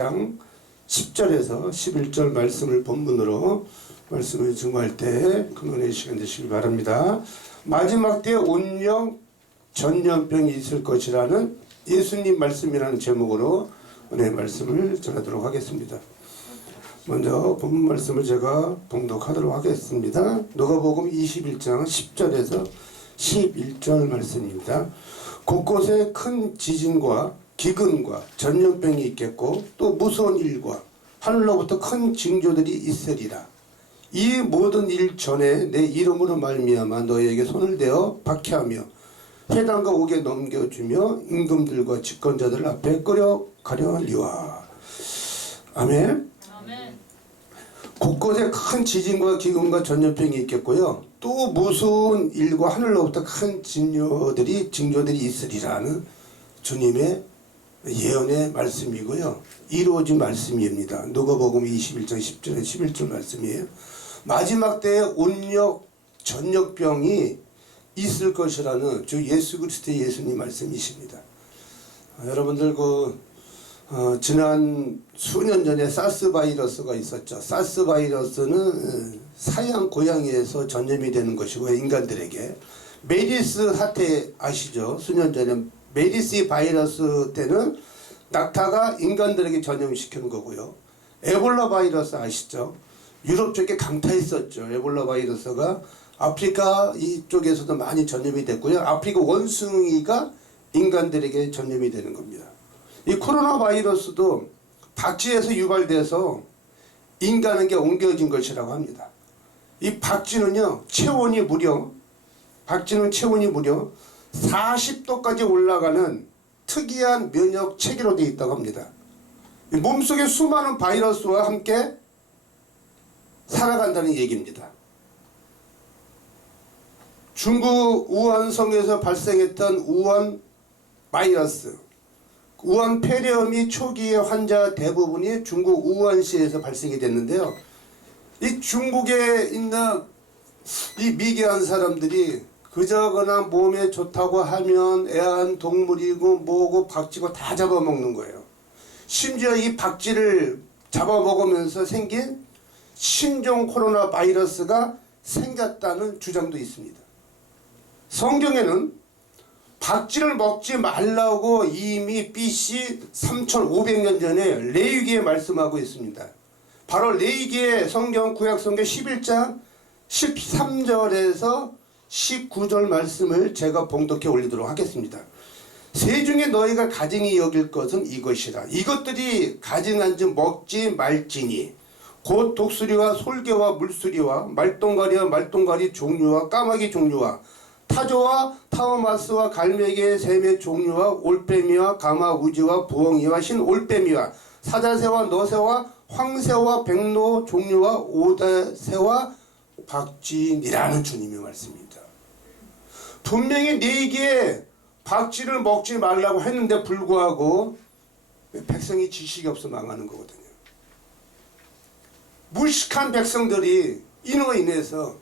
10절에서 11절 말씀을 본문으로 말씀을 증거할 때 근원의 시간 되시기 바랍니다. 마지막 때에 온영 전염병이 있을 것이라는 예수님 말씀이라는 제목으로 오늘 말씀을 전하도록 하겠습니다. 먼저 본문 말씀을 제가 봉독하도록 하겠습니다. 누가복음 21장 10절에서 11절 말씀입니다. 곳곳에 큰 지진과 기근과 전염병이 있겠고 또 무서운 일과 하늘로부터 큰 징조들이 있으리라. 이 모든 일 전에 내 이름으로 말미암아 너희에게 손을 대어 박해하며 회당과 옥에 넘겨주며 임금들과 집권자들 앞에 끌어가려니와. 아멘. 아멘. 곳곳에 큰 지진과 기근과 전염병이 있겠고요. 또 무서운 일과 하늘로부터 큰 징조들이 있으리라는 주님의 예언의 말씀이고요. 이루어진 말씀입니다. 누가복음 21장 10절에 11절 말씀이에요. 마지막 때에 온역 전염병이 있을 것이라는 주 예수 그리스도의 예수님 말씀이십니다. 여러분들 지난 수년 전에 사스 바이러스가 있었죠. 사스 바이러스는 사양 고양이에서 전염이 되는 것이고 인간들에게 메리스 사태 아시죠? 수년 전에 메리스 바이러스 때는 낙타가 인간들에게 전염시키는 거고요. 에볼라 바이러스 아시죠? 유럽 쪽에 강타했었죠. 에볼라 바이러스가 아프리카 이쪽에서도 많이 전염이 됐고요. 아프리카 원숭이가 인간들에게 전염이 되는 겁니다. 이 코로나 바이러스도 박쥐에서 유발돼서 인간에게 옮겨진 것이라고 합니다. 이 박쥐는요, 박쥐는 체온이 무려 40도까지 올라가는 특이한 면역 체계로 되어 있다고 합니다. 몸속에 수많은 바이러스와 함께 살아간다는 얘기입니다. 중국 우한성에서 발생했던 우한 바이러스, 우한 폐렴이 초기의 환자 대부분이 중국 우한시에서 발생이 됐는데요. 이 중국에 있는 이 미개한 사람들이 그저거나 몸에 좋다고 하면 애완동물이고 뭐고 박쥐고 다 잡아먹는 거예요. 심지어 이 박쥐를 잡아먹으면서 생긴 신종 코로나 바이러스가 생겼다는 주장도 있습니다. 성경에는 박쥐를 먹지 말라고 이미 BC 3500년 전에 레위기에 말씀하고 있습니다. 바로 레위기의 성경 구약성경 11장 13절에서 19절 말씀을 제가 봉독해 올리도록 하겠습니다. 새 중에 너희가 가증히 여길 것은 이것이라. 이것들이 가증한즉 먹지 말지니 곧 독수리와 솔개와 물수리와 말똥가리와 말똥가리 종류와 까마귀 종류와 타조와 타오마스와 갈매기의 샘의 종류와 올빼미와 가마우지와 부엉이와 흰올빼미와 사자새와 너새와 황새와 백로 종류와 오대새와 박쥐니라는 주님의 말씀입니다. 분명히 네기에 박쥐를 먹지 말라고 했는데 불구하고 백성이 지식이 없어 망하는 거거든요. 무식한 백성들이 이로 인해서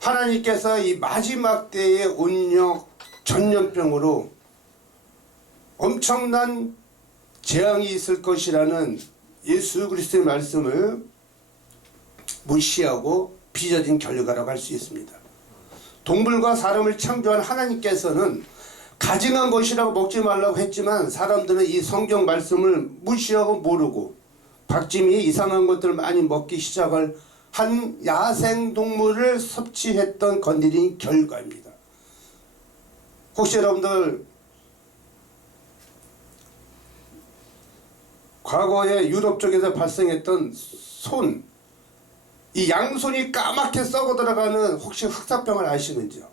하나님께서 이 마지막 때의 온역 전염병으로 엄청난 재앙이 있을 것이라는 예수 그리스도의 말씀을 무시하고 빚어진 결과라고 할 수 있습니다. 동물과 사람을 창조한 하나님께서는 가증한 것이라고 먹지 말라고 했지만 사람들은 이 성경 말씀을 무시하고 모르고 박쥐미 이상한 것들을 많이 먹기 시작을 한 야생동물을 섭취했던 건드린 결과입니다. 혹시 여러분들 과거에 유럽 쪽에서 발생했던 이 양손이 까맣게 썩어 들어가는 혹시 흑사병을 아시는지요?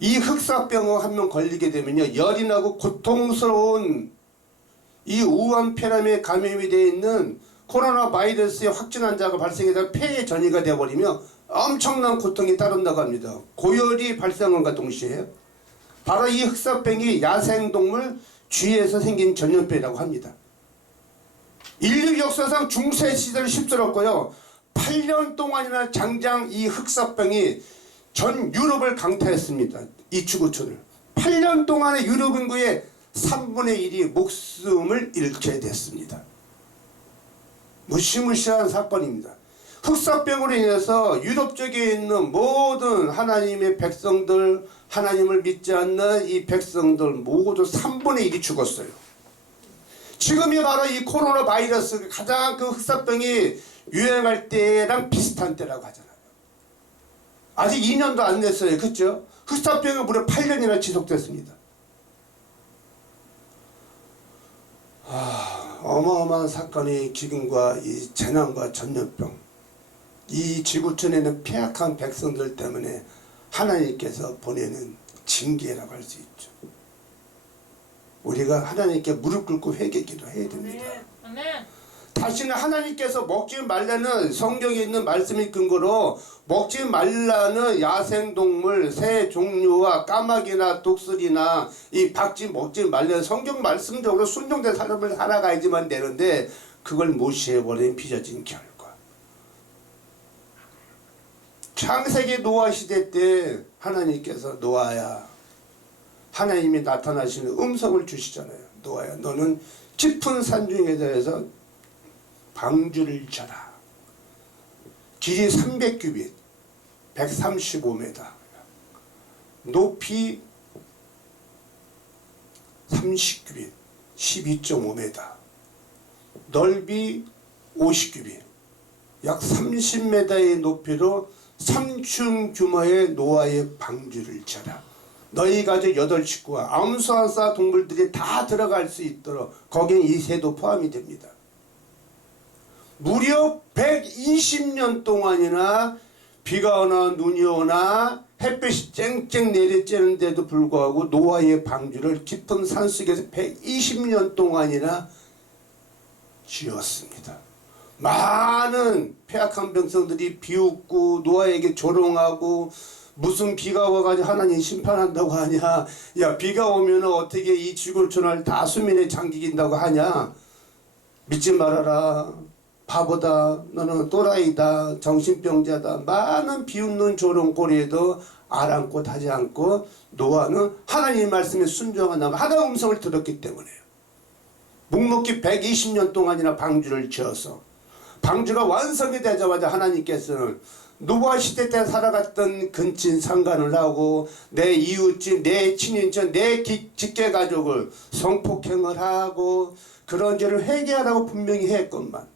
이 흑사병에 한 명 걸리게 되면요, 열이 나고 고통스러운 이 우한 폐렴에 감염이 되어 있는 코로나 바이러스의 확진 환자가 발생해서 폐에 전이가 되어버리며 엄청난 고통이 따른다고 합니다. 고열이 발생한과 동시에 바로 이 흑사병이 야생동물 쥐에서 생긴 전염병이라고 합니다. 인류 역사상 중세 시대를 휩쓸었고요. 8년 동안이나 장장 이 흑사병이 전 유럽을 강타했습니다. 이 지구촌을. 8년 동안의 유럽 인구의 3분의 1이 목숨을 잃게 됐습니다. 무시무시한 사건입니다. 흑사병으로 인해서 유럽 쪽에 있는 모든 하나님의 백성들, 하나님을 믿지 않는 이 백성들 모두 3분의 1이 죽었어요. 지금이 바로 이 코로나 바이러스 가장 그 흑사병이 유행할 때랑 비슷한 때라고 하잖아요. 아직 2년도 안 됐어요. 그렇죠? 흑사병이 무려 8년이나 지속됐습니다. 어마어마한 사건이 지금과 이 재난과 전염병, 이 지구촌에는 폐악한 백성들 때문에 하나님께서 보내는 징계라고 할 수 있죠. 우리가 하나님께 무릎 꿇고 회개기도 해야 됩니다. 다시는 하나님께서 먹지 말라는 성경에 있는 말씀이 근거로 먹지 말라는 야생동물, 새 종류와 까마귀나 독수리나 이 박쥐 먹지 말라는 성경 말씀적으로 순종된 삶을 살아가야지만 되는데 그걸 무시해버린 빚어진 결과. 창세기 노아 시대 때 하나님께서 노아야, 하나님이 나타나시는 음성을 주시잖아요. 노아야, 너는 깊은 산중에 대해서 방주를 쳐라. 길이 300규빗, 135m, 높이 30규빗, 12.5m, 넓이 50규빗, 약 30m의 높이로 3층 규모의 노아의 방주를 쳐라. 너희 가족 8식구와 암수한사 동물들이 다 들어갈 수 있도록 거기엔 이 새도 포함이 됩니다. 무려 120년 동안이나 비가 오나 눈이 오나 햇빛이 쨍쨍 내리쬐는데도 불구하고 노아의 방주를 깊은 산속에서 120년 동안이나 지었습니다. 많은 폐악한 백성들이 비웃고 노아에게 조롱하고 무슨 비가 와가지고 하나님 심판한다고 하냐, 야 비가 오면 어떻게 이 지구촌을 다 수면에 잠기긴다고 하냐, 믿지 말아라, 바보다, 너는 또라이다, 정신병자다, 많은 비웃는 조롱거리에도 아랑곳 하지 않고 노아는 하나님의 말씀에 순종한 하나님의 음성을 들었기 때문에요. 묵묵히 120년 동안이나 방주를 지어서 방주가 완성이 되자마자 하나님께서는 노아 시대 때 살아갔던 근친 상간을 하고 내 이웃집, 내 친인척, 내 직계가족을 성폭행을 하고 그런 죄를 회개하라고 분명히 했건만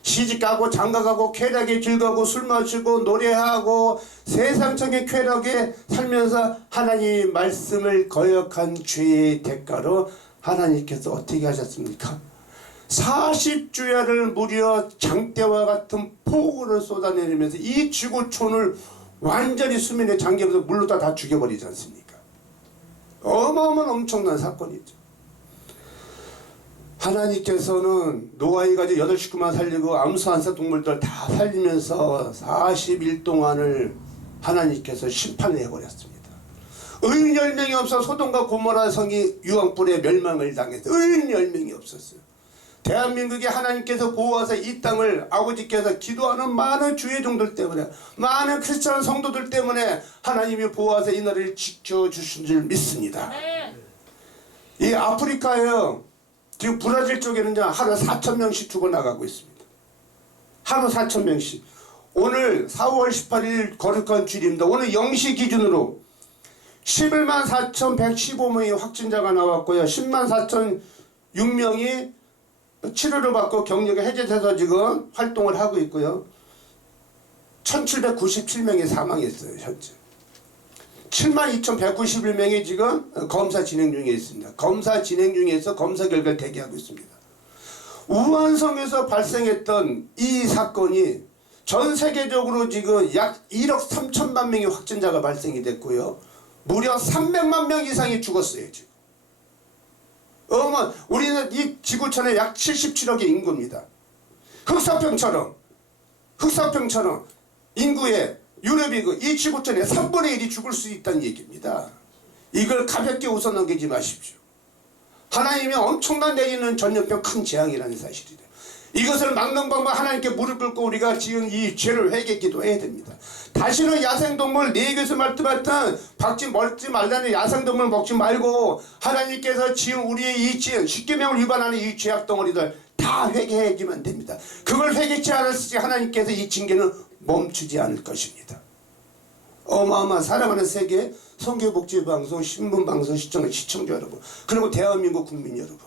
시집가고 장가가고 쾌락에 즐거고 술 마시고 노래하고 세상적인 쾌락에 살면서 하나님의 말씀을 거역한 죄의 대가로 하나님께서 어떻게 하셨습니까? 40주야를 무려 장대와 같은 폭우를 쏟아내리면서 이 지구촌을 완전히 수면에 잠기면서 물로 다 죽여버리지 않습니까? 어마어마한 엄청난 사건이죠. 하나님께서는 노아의 가족 8식구만 살리고 암수한사 동물들 다 살리면서 40일 동안을 하나님께서 심판을 해버렸습니다. 의 10명이 없어 소돔과 고모라 성이 유황불에 멸망을 당해서 의 10명이 없었어요. 대한민국에 하나님께서 보호하사 이 땅을 아버지께서 기도하는 많은 주의종들 때문에 많은 크리스찬 성도들 때문에 하나님이 보호하사 이 나라를 지켜주신 줄 믿습니다. 이 아프리카에요, 지금 브라질 쪽에는 하루 4,000명씩 죽어나가고 있습니다. 하루 4,000명씩. 오늘 4월 18일 거룩한 주일입니다. 오늘 0시 기준으로 11만 4,115명의 확진자가 나왔고요. 10만 4,006명이 치료를 받고 격리가 해제돼서 지금 활동을 하고 있고요. 1,797명이 사망했어요. 현재 72,191명이 지금 검사 진행 중에 있습니다. 검사 진행 중에서 검사 결과를 대기하고 있습니다. 우한성에서 발생했던 이 사건이 전 세계적으로 지금 약 1억 3천만 명의 확진자가 발생이 됐고요. 무려 300만 명 이상이 죽었어요. 지금. 우리는 이 지구촌에 약 77억의 인구입니다. 흑사병처럼 인구의 유럽이 이 지구촌에 3분의 1이 죽을 수 있다는 얘기입니다. 이걸 가볍게 웃어넘기지 마십시오. 하나님이 엄청난 내리는 전염병 큰 재앙이라는 사실이래요. 이것을 막는 방법 하나님께 무릎 꿇고 우리가 지은 이 죄를 회개 기도해야 됩니다. 다시는 야생동물 내 입에서 말씀하셨던 먹지 말라는 야생동물 먹지 말고 하나님께서 지은 우리의 이 지은 십계명을 위반하는 이 죄악 덩어리들 다 회개해주면 됩니다. 그걸 회개치 않았으니 하나님께서 이 징계는 멈추지 않을 것입니다. 어마어마한 사랑하는 세계 선교복지방송 신문방송 시청자 여러분, 그리고 대한민국 국민 여러분,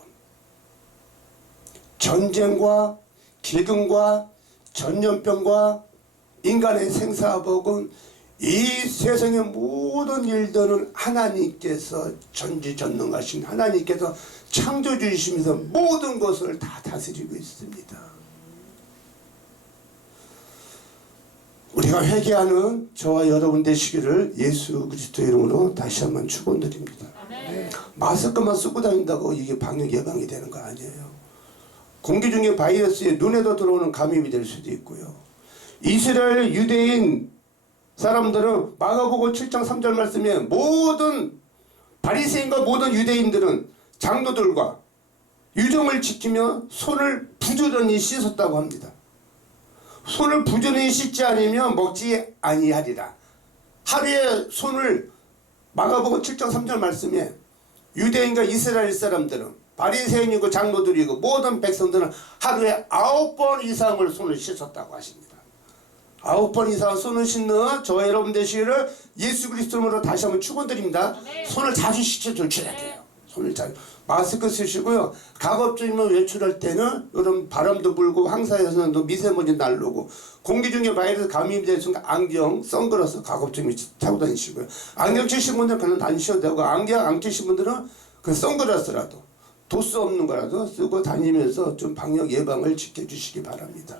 전쟁과 기근과 전염병과 인간의 생사복은 이 세상의 모든 일들은 하나님께서 전지전능하신 하나님께서 창조주이시면서 모든 것을 다 다스리고 있습니다. 우리가 회개하는 저와 여러분 되시기를 예수 그리스도 이름으로 다시 한번 축원드립니다. 마스크만 쓰고 다닌다고 이게 방역 예방이 되는 거 아니에요. 공기 중에 바이러스에 눈에도 들어오는 감염이 될 수도 있고요. 이스라엘 유대인 사람들은 마가복음 7장 3절 말씀에 모든 바리새인과 모든 유대인들은 장로들과 유정을 지키며 손을 부지런히 씻었다고 합니다. 손을 부지런히 씻지 않으면 먹지 아니하리라. 하루에 손을 마가복음 7장 3절 말씀에 유대인과 이스라엘 사람들은 바리새인이고 장로들이고 모든 백성들은 하루에 9번 이상을 손을 씻었다고 하십니다. 9번 이상 손을 씻는 저와 여러분 되시기를 예수 그리스도로 다시 한번 축원드립니다. 손을 자주 씻어줘야 돼요. 손을 자주. 마스크 쓰시고요. 가급적이면 외출할 때는 여러분 바람도 불고 황사에서는 미세먼지 날르고 공기 중에 바이러스 감염이 될 순간 안경, 선글라스 가급적이면 차고 다니시고요. 안경 쓰신 분들은 그냥 안 쓰셔도 되고 안경 안 쓰신 분들은 그 선글라스라도 도수 없는 거라도 쓰고 다니면서 좀 방역 예방을 지켜주시기 바랍니다.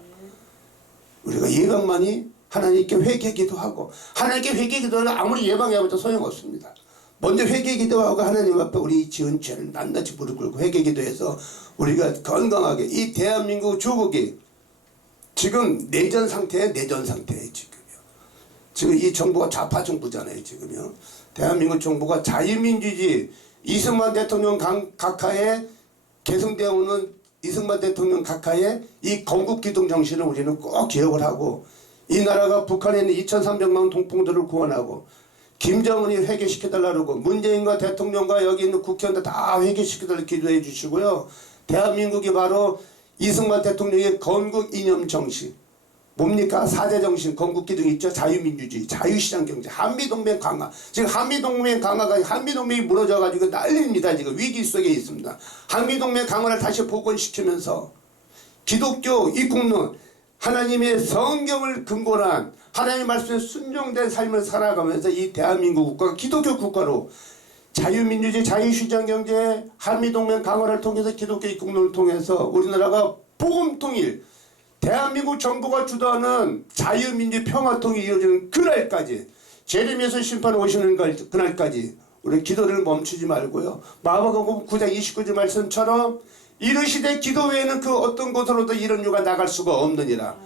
우리가 예방만이 하나님께 회개기도 하고 하나님께 회개기도는 아무리 예방해봐도 소용없습니다. 먼저 회개기도하고 하나님 앞에 우리 지은 죄를 낱낱이 무릎 꿇고 회개기도해서 우리가 건강하게 이 대한민국 조국이 지금 내전 상태예요. 지금 이 정부가 좌파 정부잖아요. 지금요. 대한민국 정부가 자유민주주의 이승만 대통령 각하에 개성되어 오는 이승만 대통령 각하의 이 건국기동 정신을 우리는 꼭 기억을 하고 이 나라가 북한에 있는 2300만 동풍들을 구원하고 김정은이 회개시켜달라고 문재인과 대통령과 여기 있는 국회의원들 다 회개시켜달라고 기도해 주시고요. 대한민국이 바로 이승만 대통령의 건국 이념 정신 뭡니까? 4대 정신 건국기둥 있죠. 자유민주주의, 자유시장경제, 한미동맹 강화. 지금 한미동맹 강화가 한미동맹이 무너져가지고 난립니다. 지금 위기 속에 있습니다. 한미동맹 강화를 다시 복원시키면서 기독교 입국론 하나님의 성경을 근거로 한 하나님 말씀에 순종된 삶을 살아가면서 이 대한민국 국가가 기독교 국가로 자유민주주의, 자유시장경제, 한미동맹 강화를 통해서 기독교 입국론을 통해서 우리나라가 복음통일 대한민국 정부가 주도하는 자유민주 평화통이 이루어지는 그날까지 재림에서 심판 오시는 그날까지 우리 기도를 멈추지 말고요. 마가복음 9장 29절 말씀처럼 이르시되 기도 외에는 그 어떤 곳으로도 이런 유가 나갈 수가 없느니라.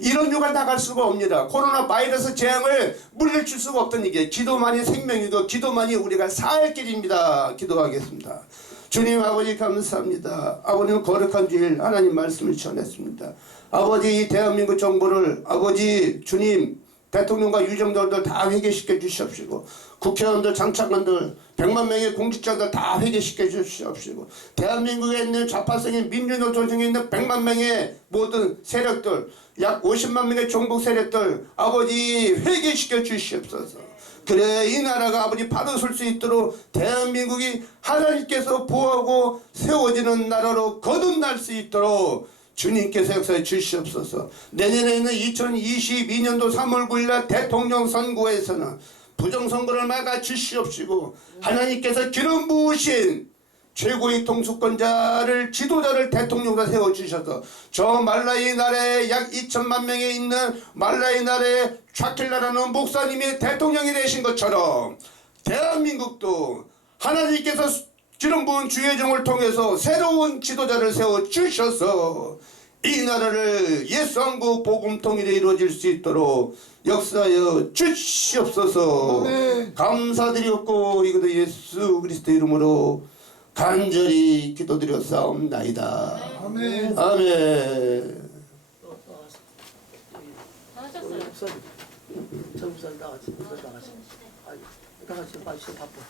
이런 유가 나갈 수가 없느니라. 코로나 바이러스 재앙을 물리칠 수가 없던 이게 기도만이 생명이고 기도만이 우리가 살 길입니다. 기도하겠습니다. 주님 아버지 감사합니다. 아버님 거룩한 주일 하나님 말씀을 전했습니다. 아버지 이 대한민국 정부를 아버지 주님 대통령과 유정들도 다 회개시켜 주시옵시고 국회의원들 장차관들 100만 명의 공직자들 다 회개시켜 주시옵시고 대한민국에 있는 좌파성인 민주노총에 있는 100만 명의 모든 세력들 약 50만 명의 종북 세력들 아버지 회개시켜 주시옵소서. 그래 이 나라가 아버지 바로 설 수 있도록 대한민국이 하나님께서 보호하고 세워지는 나라로 거듭날 수 있도록 주님께서 역사해 주시옵소서. 내년에는 2022년도 3월 9일 대통령 선거에서는 부정선거를 막아 주시옵시고 하나님께서 기름 부으신 최고의 통수권자를 지도자를 대통령으로 세워주셔서 저 말라이 나라에 약 2천만 명에 있는 말라이 나라의 좌킬라라는 목사님이 대통령이 되신 것처럼 대한민국도 하나님께서 기름 부은 주의 종을 통해서 새로운 지도자를 세워주셔서 이 나라를 예수왕국 복음통일에 이루어질 수 있도록 역사하여 주시옵소서. 감사드리옵고 이것도 예수 그리스도 이름으로 간절히 기도드렸사옵나이다. 아멘. 아멘. 전부살 나가지. 아니 나가지 마시 바빠.